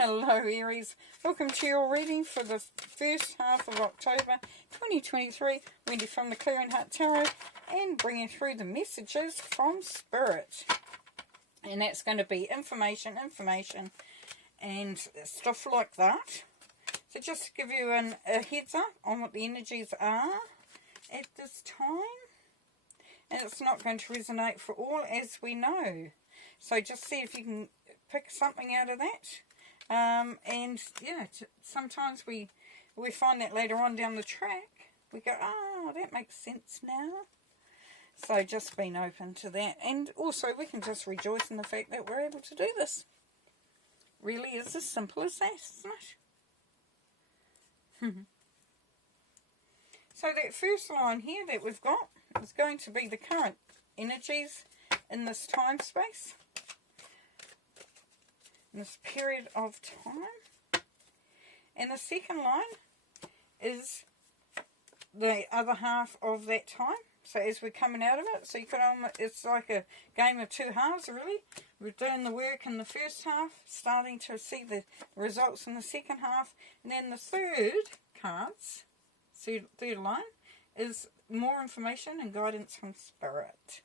Hello Aries, welcome to your reading for the first half of October 2023, reading from the Clearing Heart Tarot and bringing through the messages from Spirit. And that's going to be information, and stuff like that. So just to give you a heads up on what the energies are at this time. And it's not going to resonate for all, as we know. So just see if you can pick something out of that. And yeah, sometimes we find that later on down the track, we go, oh, that makes sense now. So just being open to that. And also we can just rejoice in the fact that we're able to do this. Really is as simple as that, isn't it? So that first line here that we've got is going to be the current energies in this time space. In this period of time. And the second line is the other half of that time. So as we're coming out of it, so you could it's like a game of two halves really. We're doing the work in the first half, starting to see the results in the second half, and then the third cards, third line, is more information and guidance from Spirit.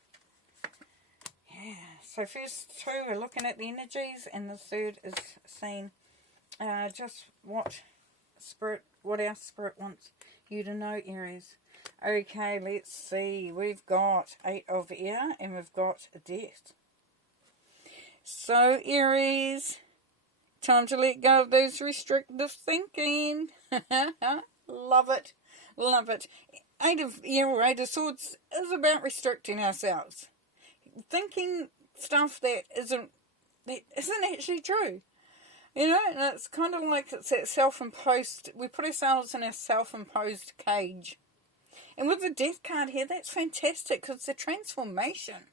Yeah, so first two are looking at the energies, and the third is saying just what our Spirit wants you to know, Aries. Okay, let's see. We've got 8 of Air, and we've got a Death. So, Aries, time to let go of those restrictive thinking. Love it. Love it. 8 of Air or 8 of Swords is about restricting ourselves. Thinking stuff that isn't actually true. You know, and it's kind of like it's that self-imposed, we put ourselves in a self-imposed cage. And with the Death card here, that's fantastic because it's a transformation.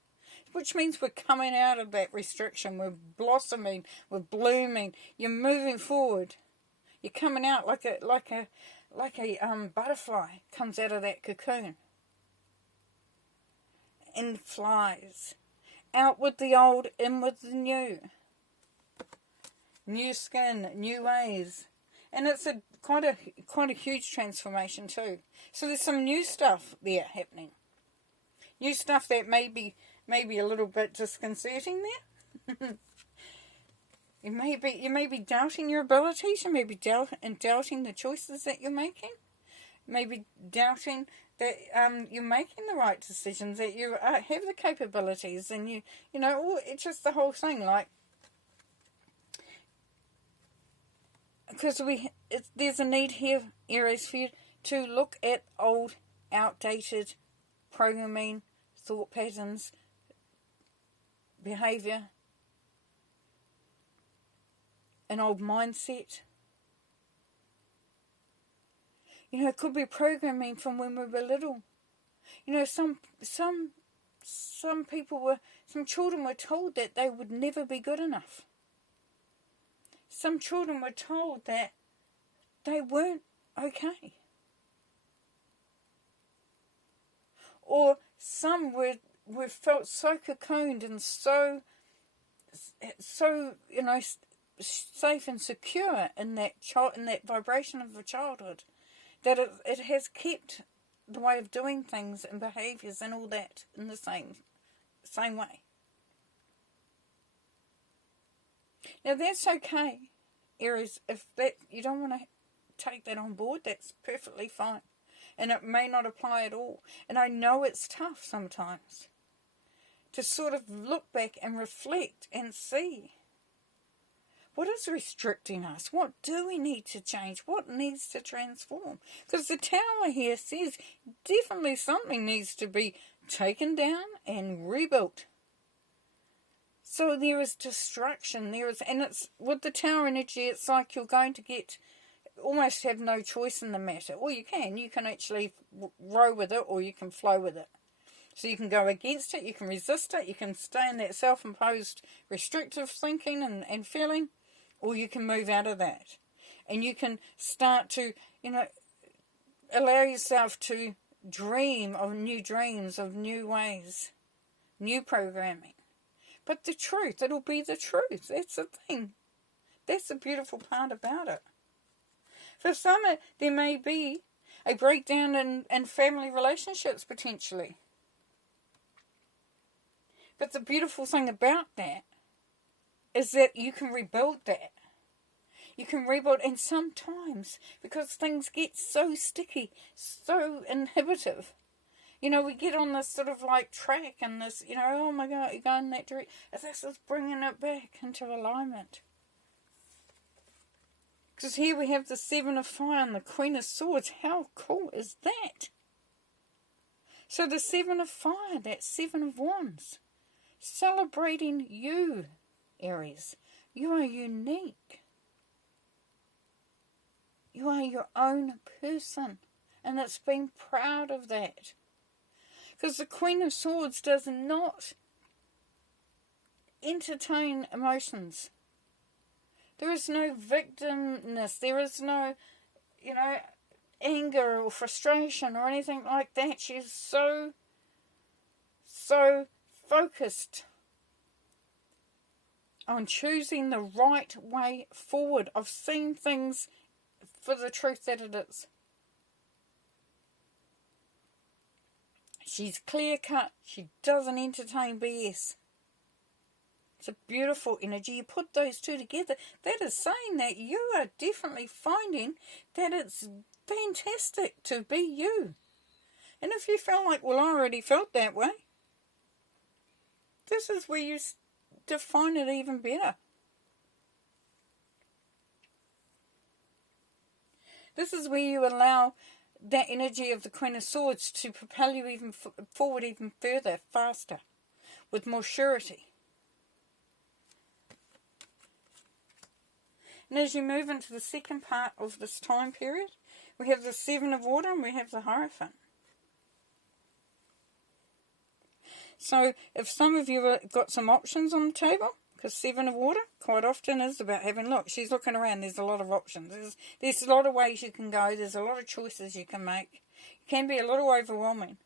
Which means we're coming out of that restriction. We're blossoming, we're blooming, you're moving forward. You're coming out like a butterfly comes out of that cocoon. And flies. Out with the old, in with the new. New skin, new ways. And it's quite a huge transformation too. So there's some new stuff there happening. New stuff that may be a little bit disconcerting there. You may be doubting your abilities. You may be doubting the choices that you're making. Maybe doubting that you're making the right decisions, that you have the capabilities, and you know, it's just the whole thing. Like, because there's a need here, Aries, for you to look at old, outdated programming, thought patterns, behaviour, an old mindset. You know, it could be programming from when we were little. You know, some children were told that they would never be good enough. Some children were told that they weren't okay. Or some were felt so cocooned and so you know, safe and secure in that vibration of the childhood, that it has kept the way of doing things and behaviours and all that in the same way. Now that's okay, Aries. If that you don't want to take that on board, that's perfectly fine. And it may not apply at all. And I know it's tough sometimes to sort of look back and reflect and see what is restricting us. What do we need to change? What needs to transform? Because the Tower here says definitely something needs to be taken down and rebuilt. So there is destruction. And it's with the Tower energy, it's like you're going to almost have no choice in the matter. Or you can actually row with it, or you can flow with it. So you can go against it, you can resist it, you can stay in that self-imposed restrictive thinking and feeling, or you can move out of that. And you can start to, you know, allow yourself to dream of new dreams, of new ways, new programming. But the truth, it'll be the truth. That's the thing. That's the beautiful part about it. For some, there may be a breakdown in family relationships potentially. But the beautiful thing about that is that you can rebuild that. You can rebuild, and sometimes, because things get so sticky, so inhibitive, we get on this sort of like track and this, oh my God, you're going that direction. This is bringing it back into alignment. Because here we have the Seven of Fire and the Queen of Swords. How cool is that? So the Seven of Fire, that Seven of Wands, celebrating you, Aries. You are unique. You are your own person. And it's being proud of that. Because the Queen of Swords does not entertain emotions. There is no victimness. There is no, anger or frustration or anything like that. She's so focused on choosing the right way forward, of seeing things for the truth that it is. She's clear cut. She doesn't entertain BS. It's a beautiful energy. You put those two together, that is saying that you are definitely finding that it's fantastic to be you. And if you feel like, well, I already felt that way, this is where you define it even better. This is where you allow that energy of the Queen of Swords to propel you even forward, even further, faster, with more surety. And as you move into the second part of this time period, we have the Seven of Water and we have the Hierophant. So if some of you have got some options on the table, because Seven of Water quite often is about having, look, she's looking around, there's a lot of options. There's a lot of ways you can go, there's a lot of choices you can make. It can be a little overwhelming.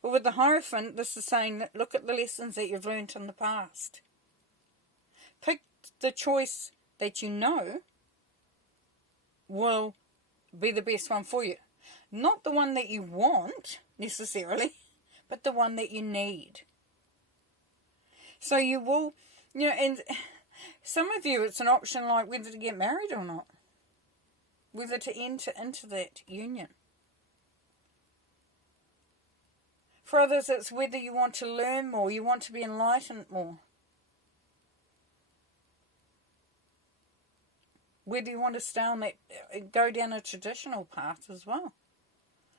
But with the Hierophant, this is saying, look at the lessons that you've learnt in the past. Pick the choice that you know will be the best one for you. Not the one that you want, necessarily, but the one that you need. So you will, and some of you, it's an option like whether to get married or not. Whether to enter into that union. For others, it's whether you want to learn more, you want to be enlightened more. Whether you want to stay on that, go down a traditional path as well.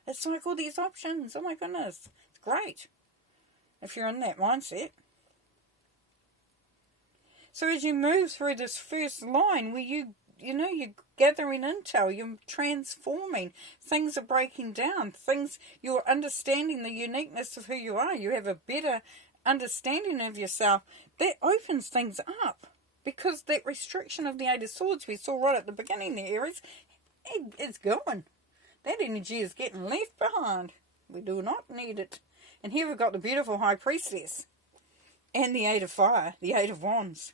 It's like all these options. Oh my goodness. It's great. If you're in that mindset. So as you move through this first line where you're gathering intel, you're transforming, things are breaking down, you're understanding the uniqueness of who you are, you have a better understanding of yourself, that opens things up. Because that restriction of the Eight of Swords we saw right at the beginning there, Aries, it's going. That energy is getting left behind. We do not need it. And here we've got the beautiful High Priestess. And the Eight of Fire, the Eight of Wands.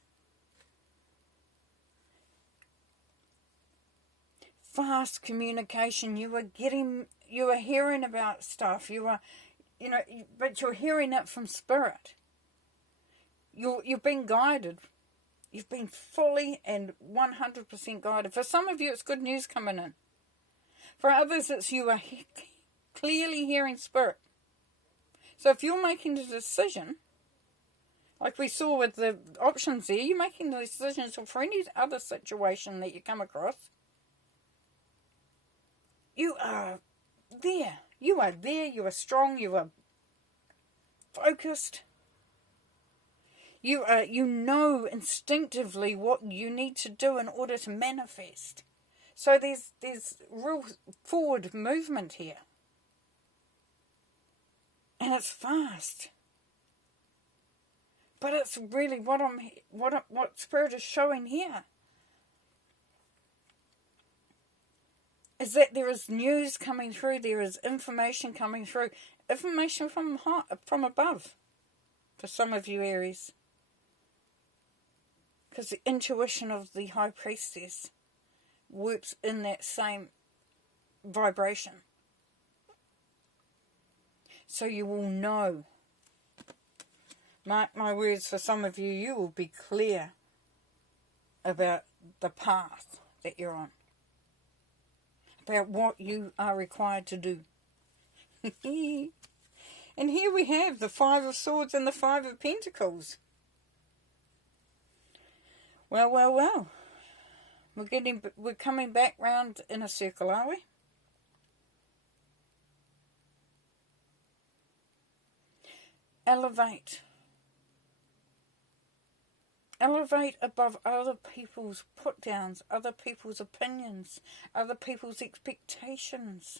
Fast communication. You are hearing about stuff. But you're hearing it from spirit. You've been guided. You've been fully and 100% guided. For some of you, it's good news coming in. For others, it's you are clearly hearing spirit. So if you're making the decision, like we saw with the options there, you're making the decisions for any other situation that you come across. You are there. You are there. You are strong. You are focused. You know instinctively what you need to do in order to manifest. So there's real forward movement here. And it's fast. But it's really what Spirit is showing here. Is that there is news coming through, there is information coming through. Information from above. For some of you, Aries. Because the intuition of the High Priestess works in that same vibration. So you will know. Mark my words, for some of you, you will be clear about the path that you're on. About what you are required to do. And here we have the Five of Swords and the Five of Pentacles. Well, well, well. We're coming back round in a circle, are we? Elevate. Elevate above other people's put-downs, other people's opinions, other people's expectations.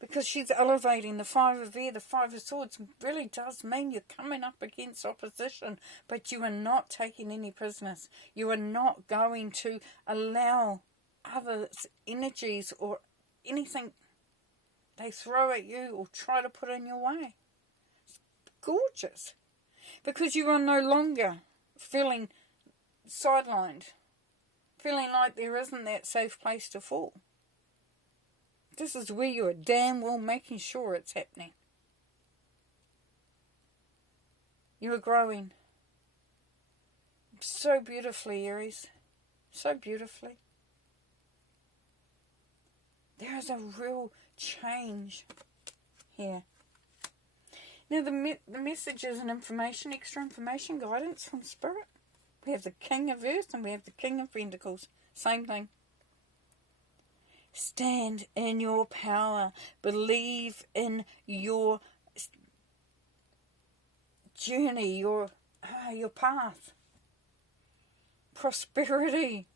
Because she's elevating the Five of Air, the Five of Swords, really does mean you're coming up against opposition, but you are not taking any prisoners. You are not going to allow others' energies or anything they throw at you or try to put in your way. It's gorgeous. Because you are no longer feeling sidelined, feeling like there isn't that safe place to fall. This is where you are damn well making sure it's happening. You are growing so beautifully, Aries. So beautifully. There is a real change here. Now the messages and information, extra information, guidance from Spirit. We have the King of Earth and we have the King of Pentacles. Same thing. Stand in your power. Believe in your journey, your path. Prosperity.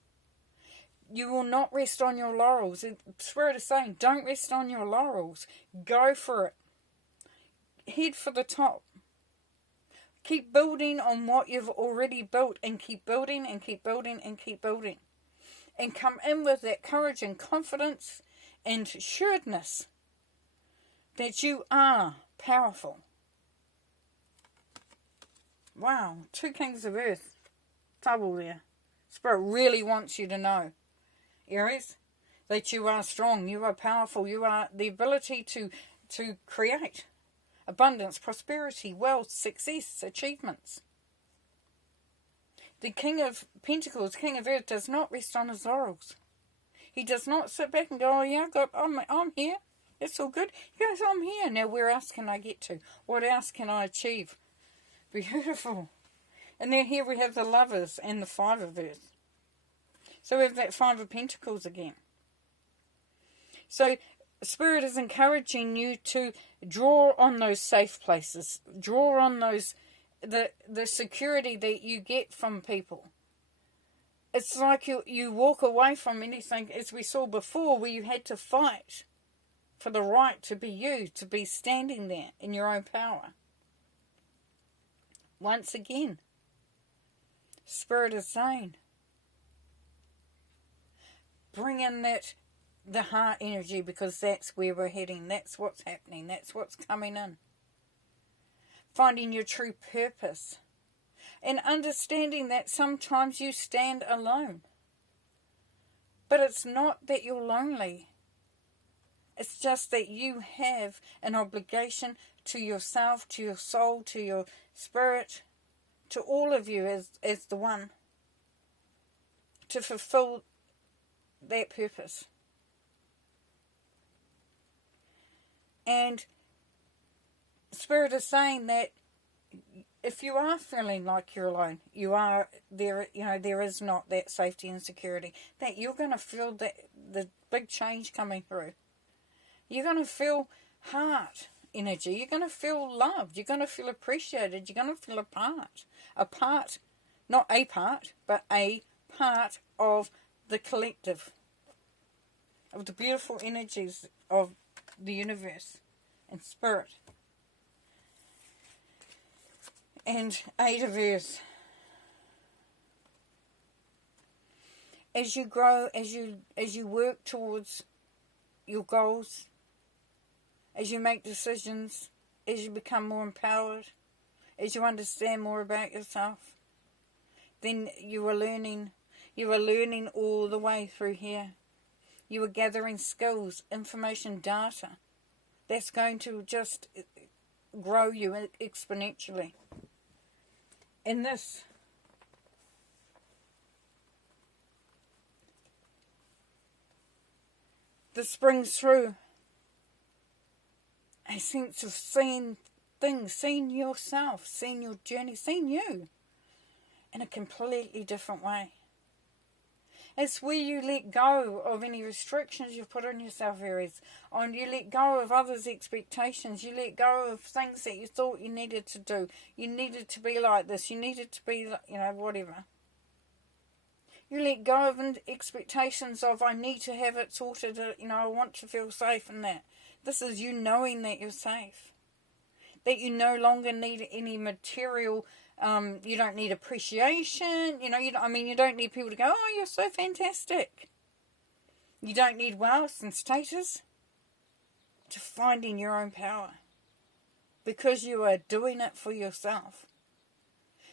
You will not rest on your laurels. The Spirit is saying, don't rest on your laurels. Go for it. Head for the top. Keep building on what you've already built and keep building and keep building and keep building. And come in with that courage and confidence and assuredness that you are powerful. Wow, two Kings of Earth. Double there. Spirit really wants you to know, Aries, that you are strong, you are powerful, you are the ability to create abundance, prosperity, wealth, success, achievements. The King of Pentacles, King of Earth, does not rest on his laurels. He does not sit back and go, oh yeah, I'm here. It's all good. He goes, I'm here. Now where else can I get to? What else can I achieve? Beautiful. And then here we have the Lovers and the Five of Earth. So we have that Five of Pentacles again. So Spirit is encouraging you to draw on those safe places. Draw on those the security that you get from people. It's like you walk away from anything, as we saw before, where you had to fight for the right to be you, to be standing there in your own power. Once again, Spirit is saying, bring in the heart energy, because that's where we're heading. That's what's happening. That's what's coming in. Finding your true purpose. And understanding that sometimes you stand alone. But it's not that you're lonely. It's just that you have an obligation to yourself, to your soul, to your spirit, to all of you as the one, to fulfill that purpose. And Spirit is saying that if you are feeling like you're alone, there is not that safety and security, that you're going to feel the big change coming through. You're going to feel heart energy. You're going to feel loved. You're going to feel appreciated. You're going to feel a part, not a part, but a part of the collective, of the beautiful energies of the universe and Spirit. And Eight of Earth. As you grow, as you work towards your goals, as you make decisions, as you become more empowered, as you understand more about yourself, then you were learning all the way through here. You were gathering skills, information, data. That's going to just grow you exponentially. And this brings through a sense of seeing things, seeing yourself, seeing your journey, seeing you in a completely different way. It's where you let go of any restrictions you've put on yourself, Aries. And you let go of others' expectations. You let go of things that you thought you needed to do. You needed to be like this. You needed to be, whatever. You let go of expectations of, I need to have it sorted, I want to feel safe in that. This is you knowing that you're safe. That you no longer need any material, you don't need appreciation, you don't need people to go, oh, you're so fantastic. You don't need wealth and status to finding your own power. Because you are doing it for yourself.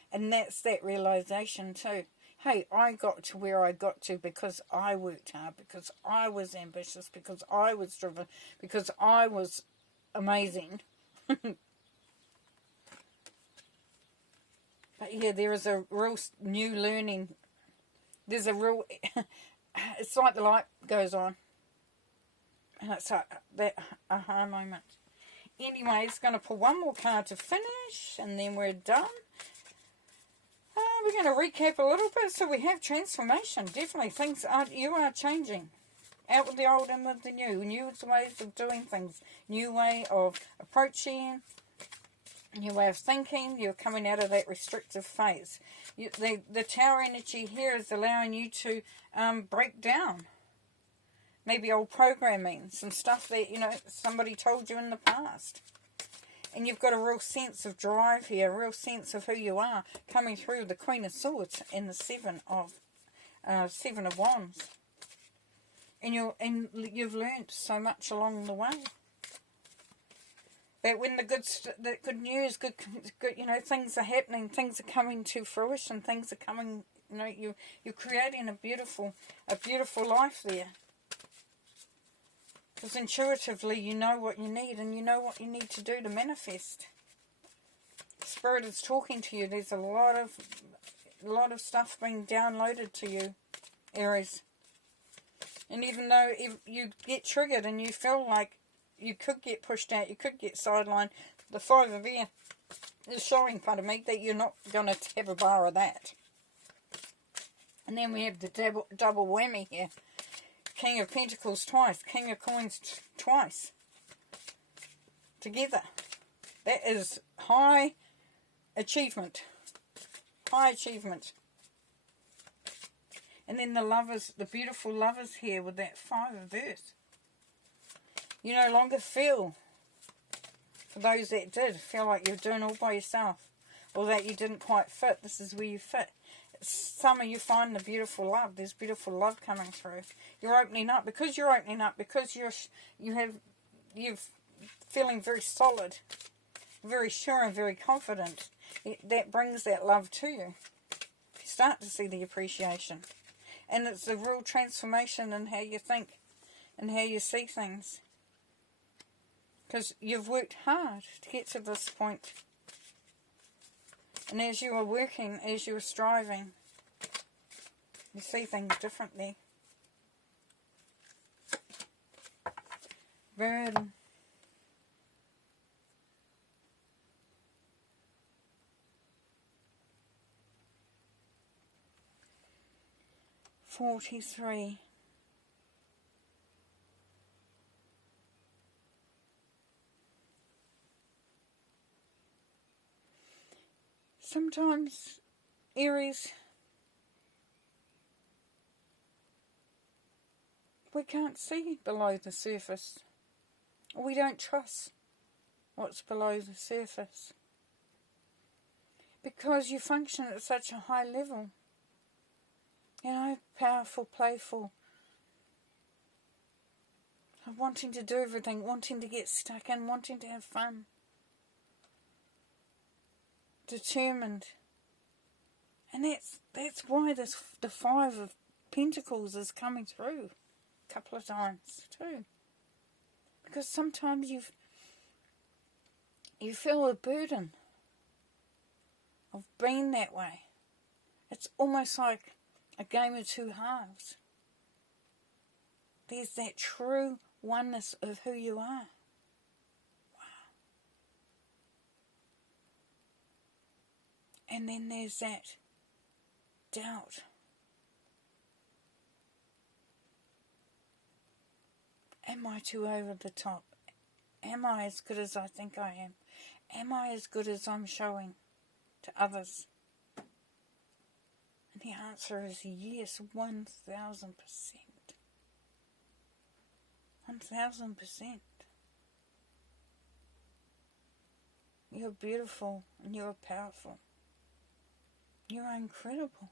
And that's that realization too. Hey, I got to where I got to because I worked hard, because I was ambitious, because I was driven, because I was amazing. But yeah, there is a real new learning. There's a real, it's like the light goes on. And it's like that aha moment. Anyway, it's going to pull one more card to finish, and then we're done. We're going to recap a little bit. So we have transformation. Definitely, you are changing. Out with the old and with the new. New ways of doing things. New way of approaching. New way of thinking. You're coming out of that restrictive phase. The tower energy here is allowing you to break down. Maybe old programming. Some stuff that, somebody told you in the past. And you've got a real sense of drive here, a real sense of who you are, coming through the Queen of Swords and the Seven of Wands. And you've learnt so much along the way. But when the good news, good, things are happening, things are coming to fruition, things are coming, you're creating a beautiful life there. Because intuitively you know what you need, and you know what you need to do to manifest. Spirit is talking to you. There's a lot of stuff being downloaded to you, Aries. And even though if you get triggered and you feel like you could get pushed out, you could get sidelined, the Five of Air is showing, that you're not going to have a bar of that. And then we have the double whammy here. King of Pentacles twice, King of Coins twice. Together. That is high achievement. High achievement. And then the beautiful lovers here with that Five of Earth. You no longer feel, for those that did, feel like you're doing all by yourself. Or that you didn't quite fit. This is where you fit. Some of you find the beautiful love. There's beautiful love coming through. You're opening up. Because you're opening up, because you're feeling very solid, very sure and very confident, that brings that love to you. You start to see the appreciation. And it's a real transformation in how you think and how you see things. Because you've worked hard to get to this point. And as you are working, as you are striving, you see things differently. Burden. $43. Sometimes, Aries, we can't see below the surface. We don't trust what's below the surface. Because you function at such a high level. Powerful, playful. Wanting to do everything, wanting to get stuck in, wanting to have fun. Determined. And that's why the Five of Pentacles is coming through a couple of times too. Because sometimes you feel a burden of being that way. It's almost like a game of two halves. There's that true oneness of who you are. Wow. And then there's that doubt. Am I too over the top? Am I as good as I think I am? Am I as good as I'm showing to others? And the answer is yes, 1,000%. 1,000%. You're beautiful and you're powerful. You're incredible.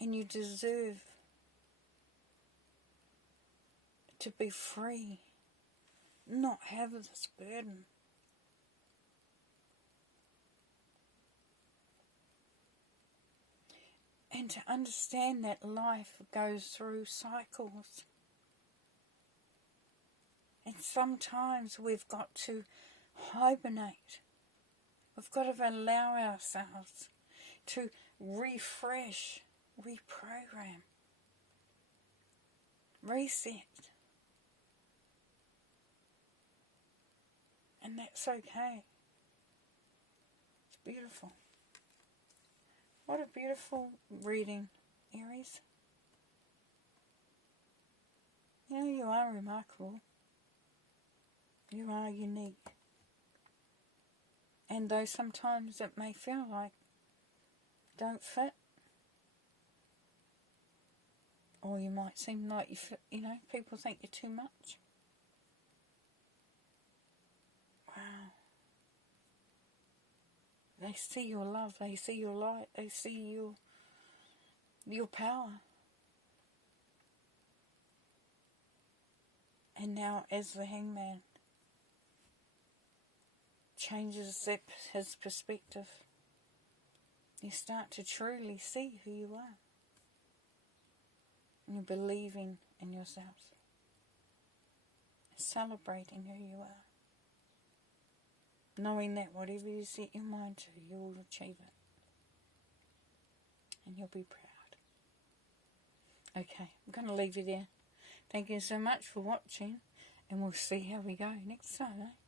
And you deserve to be free, not have this burden. And to understand that life goes through cycles. And sometimes we've got to hibernate. We've got to allow ourselves to refresh, reprogram, reset. And that's okay. It's beautiful. What a beautiful reading, Aries. You know, you are remarkable. You are unique. And though sometimes it may feel like don't fit, or you might seem like you fit, you know, people think you're too much. Wow. They see your love, they see your light, they see your power. And now as the Hangman changes his perspective, you start to truly see who you are. And you're believing in yourself. Celebrating who you are. Knowing that whatever you set your mind to, you will achieve it. And you'll be proud. Okay, I'm going to leave you there. Thank you so much for watching. And we'll see how we go next time, eh?